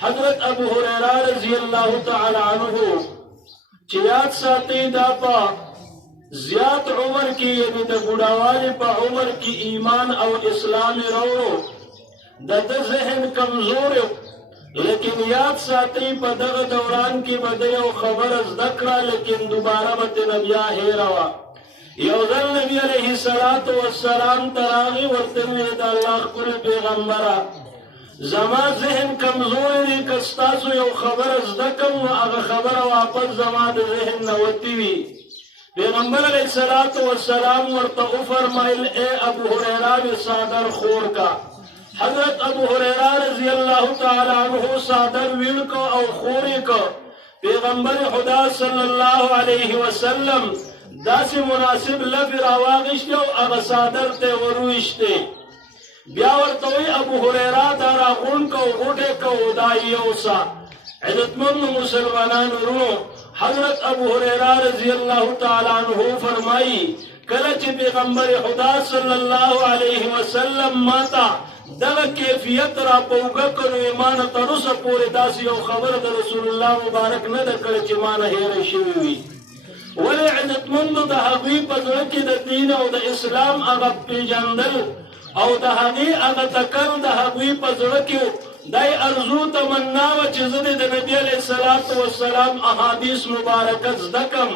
حضرت ابو هريره رضی اللہ تعالی عنہ چیات ساتي دا پا زیات عمر کی یعنی دا بڑاوالی پا عمر کی ایمان او اسلام روڑو دا ذہن کمزور لیکن یاد ساتي پا دغ دوران کی بدے و خبر از دکڑا لیکن دوبارہ بت نبیا ہے روا یوزل نبی علیہ السلام تراغی ورطنوی دا اللہ کل پیغمبرہ زما ذہن کمزور دی کستاسو یو خبر از دکم و اغا خبر واپس زما دا ذہن نوتی وی پیغمبر علیہ السلام ورطا فرمائل اے ابو ہریرہ صادر خور کا حضرت ابو ہریرہ رضی اللہ تعالی عنہ صادر ویل کو او خوری کو پیغمبر خدا صلی اللہ علیہ وسلم دا سی مناسب لفظ راواغشتے و اغا صادر تے وروشتے بیاورتوی ابو ہریرہ دارا غون کو غوٹے کو دائیوسا عزتمند مسلمانان رو حضرت ابو ہریرہ رضی اللہ تعالی عنہ فرمائی کلچ پیغمبر خدا صلی اللہ علیہ وسلم ماتا دغ کیفیت را پوگا کنو ایمان ترس پوری داسی او خبر دا رسول اللہ مبارک ندکر چمان حیر شویوی ولی عزتمند دا حقی پزرکی دا دین او دا اسلام اغب پی جندل او دا حقی اغا تکر دا حقی پزرکیو دای ارزو تمنا و چیزد دا نبی علیہ السلام احادیث مبارکت دکم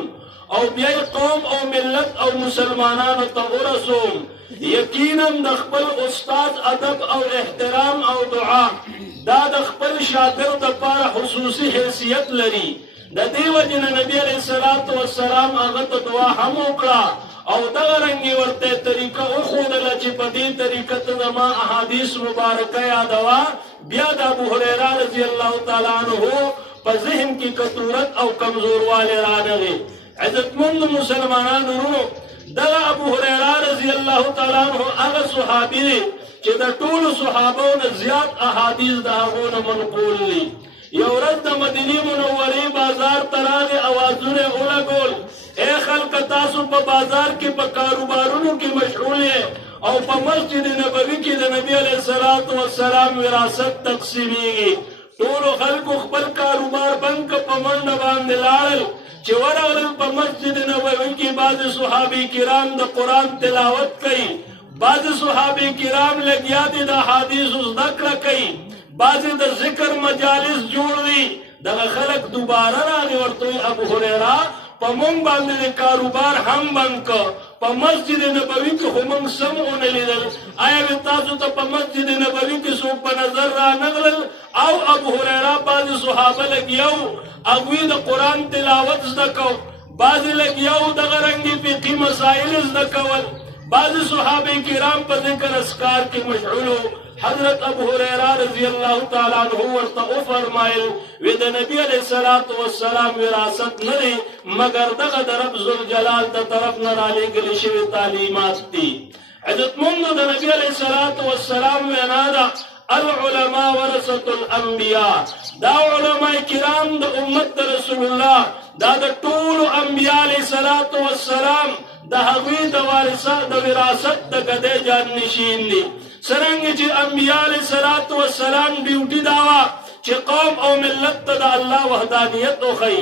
او بیای قوم او ملت او مسلمانان تغرسوم یقینا دخپل استاد ادب او احترام او دعا دا دخپل شاکر دا پار خصوصی حیثیت لری دا دیو جن نبی علیہ السلام اغت دعا ہم اکڑا او دغه رنگی ورته طریقه اخودله چې په دې طریقه ته زما احادیث مبارکه یادوا بیا د ابو هریره رضی الله تعالی عنہ په ذهن کې کثورت او کمزوروالی رانغی عزتمند مسلمانان ورونو دغه ابو هریره رضی الله تعالی عنہ هغه صحابي دی چې د ټولو صحابو نه زیات احادیث د هغو نه منقول دي یو ورځ د مدینې منورې بازار ته راغی اوازونه ولګول اے خلق تاسو په بازار کې په کاروبارونو کې مشغول یې او په مسجد نبوي کې د نبی علیہ السلام وراثت تقسیمیږي ټولو خلکو خپل کاروبار بند که په منډه باندې لاړل چې ورغلل په مسجد نبوي کې بعض صحابه کرام د قرآن تلاوت کوي بعض صحابه کرام لګیا دي د احادیث زده کړه کوي بعض د ذکر مجالس جوړ دي دغه خلک دوباره راغی ورته ابو هریره په مونږ باندې کاروبار هم بند کو په مسجد نبوي کې خو مونږ سم ونه لیدل آیا تاسو ته په مسجد نبوي کې څوک په نظر را نغلل او ابو هریره بعض صحابه لګیاو هغوی د قرآن تلاوت زده کو بعض لګیاو دغه رنګي فقهي مسائل زده کول بعض صحابه کرام په ذکر اذکار کې مشغول حضرت ابو هریره رضی اللہ تعالی عنہ ورته فرمایل وی د نبی علیہ السلام وراثت نه مگر دغه د رب ذوالجلال د طرف نه را لېږلې شوې تعلیمات دي عزتمند د نبی علیہ السلام وینا ده العلماء ورثة الانبیاء دا علماء کرام د امت رسول الله دا د ټولو انبیاء علیہ السلام د هغوی د وراثت د ګدې جان نشین دي سرنگی چی انبیاء علیہ السلام ڈیوٹی داوا چی قوم او ملت تا دا اللہ وحدانیت او خی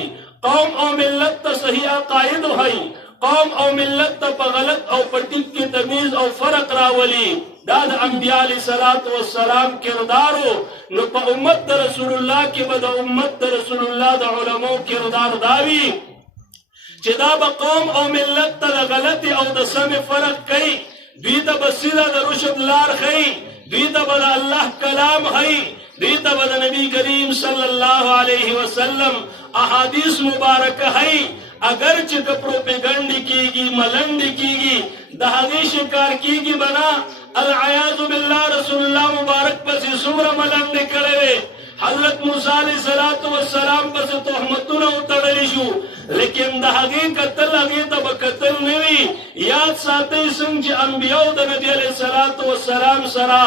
قوم او ملت تا صحیح عقائد او خی قوم او ملت تا پا غلط او پٹک کی تمیز او فرق راولی دا دا انبیاء علیہ السلام کردارو نو پا امت دا رسول اللہ کی با دا امت دا رسول اللہ دا علماء کردار داوی چی دا با قوم او ملت تا دا غلط او دا سم فرق کئی دوی تا بسیدہ دا رشد لار خی دوی تا با دا اللہ کلام خی دوی تا با دا نبی کریم صلی اللہ علیہ وسلم احادیث مبارک خی اگر چکا پروپیگنڈی کی گی ملنڈی کی گی دا حدیث شکار کی گی بنا العیاذ باللہ رسول اللہ مبارک پسی سمر ملنڈی کرے حضرت موسیٰ علیہ السلام پس تحمتون اتڑلی شو لیکن دا حقیقت حقیقت بکتل نوی یاد ساتی سنگ چی انبیاء دا نبی علیہ السلام سرا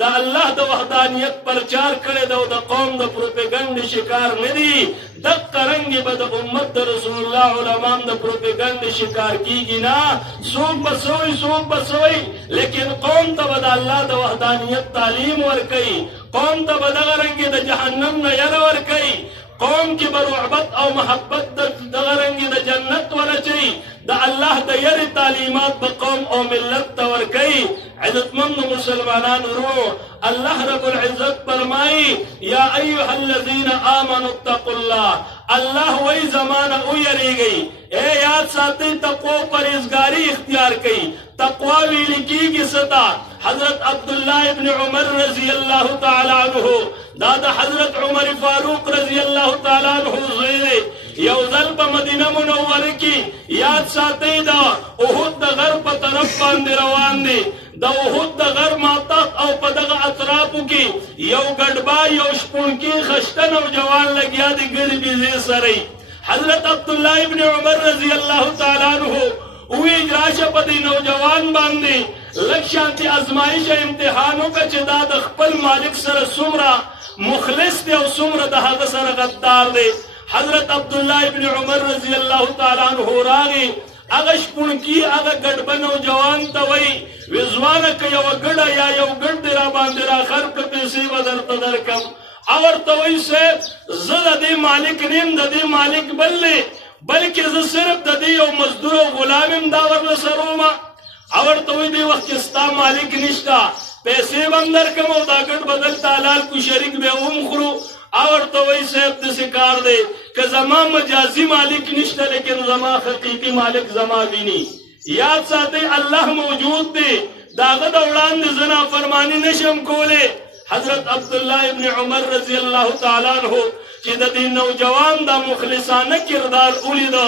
دا اللہ دا وحدانیت پرچار کرے دا قوم دا پروپیگنڈ شکار ندی دق کرنگی با دا امت دا رسول اللہ علماء دا پروپیگنڈ شکار کی گی نا سوک بسوئی لیکن قوم تا با دا اللہ دا وحدانیت تعلیم ورکی قوم ته به دغه رنګې د جهنم نه یره ورکوي قوم کې به رعبت او محبت دغه رنګې د جنت ورچوي د الله د یرې تعلیمات به قوم او ملت ته ورکوي عزتمندو مسلمانانو ورونو الله رب العزت فرمایي یا ایها الذین آمنوا اتقوا الله الله وی زمانه او یریږي اے یاد ساتئ تقوا پرهیزګاري اختیار کړئ تقوا ویل کیږي ستا حضرت عبدالله ابن عمر رضی اللہ تعالی عنہ دا حضرت عمر فاروق رضی اللہ تعالی عنہ زوی یو ځل په مدینه منوره کې یاد ساتئ دا احد د غر په طرف باندې روان دي د احد د غر ماتق او په دغه اطرافو کې یو ګډبا یو شپونکي خشته نوجوان لګیا دي ګړي بيزي سره حضرت عبدالله ابن عمر رضی اللہ تعالی عنہ وی راشه په دې نوجوان باندې لږ شانتي ازمایش امتحانو کا چې دا د خپل مالک سره څومره مخلص دی او څومره د هغه سره غدار دی حضرت عبدالله ابن عمر رضی اللہ تعالی عنہ راغی هغه شپونکي هغه ګډبه نوجوان ته وی وزوانه که یو ګډه یا یو ګډ دی را باندې را خر که پیسې به درته درکم او ورته وی صاحب زه د دې مالک نیم د دې مالک بل دی بلکې زه صرف د دې یو مزدور او غلام یم دا ورله سره ومه او ورته وی دې وخت کې ستا مالک نشته پیسې به هم درکم او دا ګډ به دلته حلال کو شریک به هم خورو او ورته وی صاحب داسې کار دی که زما مجازي مالک نشته لیکن زما حقیقي مالک زما ویني یاد ساتئ الله موجود دی د هغه د وړاندې زه نافرماني نشم کولی حضرت عبدالله ابن عمر رضی اللہ تعالی عنہ چې د دې نوجوان دا مخلصانه کردار ولیده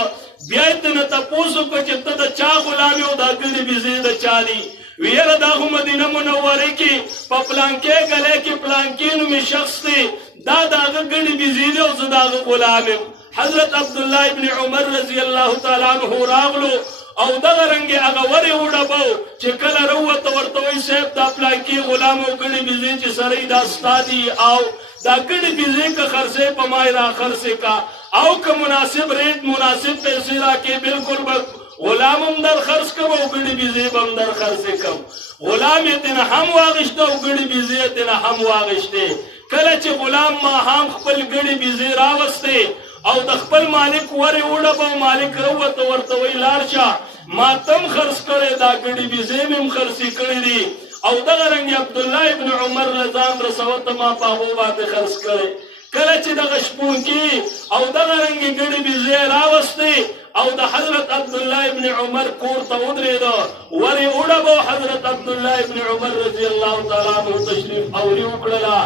بیا یې ترنه تپوس وکړه چې ته د چا غلام یې او دا ګړي بيزې د چا دي ویره دا خو مدینه منوره کې په پلانکې ګلې کې پلانکې نومې شخص دی دا د هغه ګړي بيزې دی او زه د هغه غلام یم حضرت عبدالله ابن عمر رضی اللہ تعالی عنہ راغلو او دغه رنګې هغه ورې وډبو چې کله راووته ورته وایي صاحب دا پلانکي غلام او ګړي بيزې چې سره یې دا ستا دي او دا ګړي بيزې که خرڅې په ما یې را خرڅې کا او که مناسب ریټ مناسب پیسې راکې بالکل به غلام هم در خرڅ کم او ګړي بيزې به هم در خرڅې کم غلام یې ترنه هم واغېسته او ګړي بيزې یې ترنه هم واغېستې کله چې غلام ماښام خپل ګړي بيزې راوستې او د خپل مالک ورې وډبو مالک راووته ورته وی لاړ شه ما تم خرڅ کړی دا ګړي بيزې مې هم خرڅې کړي دي او دغه رنګې عبدالله ابن عمر له ځان رسوه ته ما په هغو باندې خرڅ کړی کله چې دغه شپونکي او دغه رنګې ګړي بيزې راوستې او د حضرت عبدالله ابن عمر کور ته ودرېده ورې وډبو حضرت عبدالله ابن عمر رضی الله تعالی عنہ تشریف اوري وکړله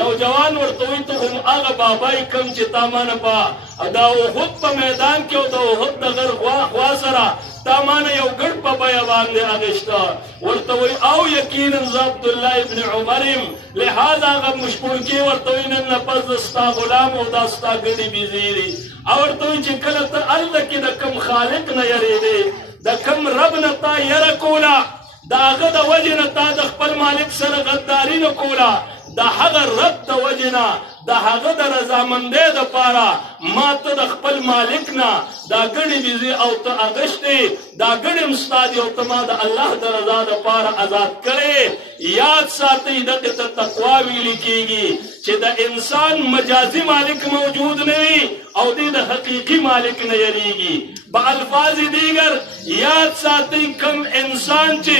نوجوان ورته وی ته خو هغه بابای کم چې تا مانه په دا احد په میدان کې او د احد د غر خوا سره تا مانه یو ګډ په بیه باندې اغېسته ورته وی او یقینا زه عبدالله ابن عمر یم لهذا هغه مشپونکي ورته وی نن نه پس د ستا غلام او دا ستا ګډې بيزې دي او ورته وی چې کله ته هلته کې د کم خالق نه یریدې د کم رب نه تا یره کوله د هغه د وجې نه تا د خپل مالک سره غداري نه کوله د هغه رب د وجې نه د هغه د رضامندۍ دپاره ما ته د خپل مالک نه دا ګړې بيزې او ته اغېستې دا ګړې هم ستا دي او ته ما د الله د رضا دپاره آزاد کړې یاد ساتئ دغې ته تقوا ویلې کېږي چې د انسان مجازي مالک موجود نه وي او دې د حقیقي مالک نه یریږي په الفاظ دیگر یاد ساتئ کم انسان چې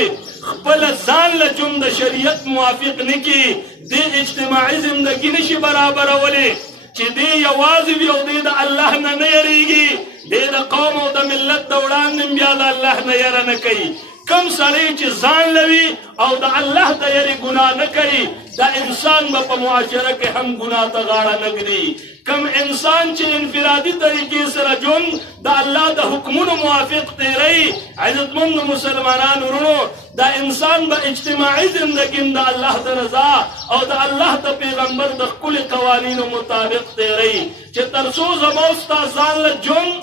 خپل ځان له جون د شریعت موافق نه کړي دې اجتماعي زندګي نشي برابرولی چې دې یوازې وي او دې د الله نه نه یریږي دې د قوم او د ملت د وړاندې بیا د الله نه یره نه کوي کم سړی چې ځان لوي او د الله د یرې ګناه نه کوي دا انسان به په معاشره کې هم ګناه ته غاړه نه ږدي کم انسان چې انفرادي طریقې سره ژوند د الله د حکمونو موافق تیروي عزتمندو مسلمانانو ورونو دا انسان به اجتماعي زندګي د الله د رضا او د الله د پیغمبر د ښکلي قوانینو مطابق تیروي چې تر څو زما او ستا ځان له ژوند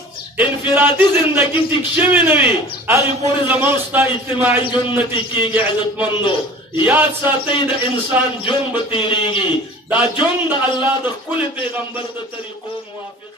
انفرادي زندگی ټیک شوی نه وي هغې پورې زما او ستا اجتماعي ژوند نه ټیکېږي عزتمندو یاد ساتئ د انسان ژوند به تیریږي دا ژوند د الله د ښکلي پیغمبر د طریقو موافق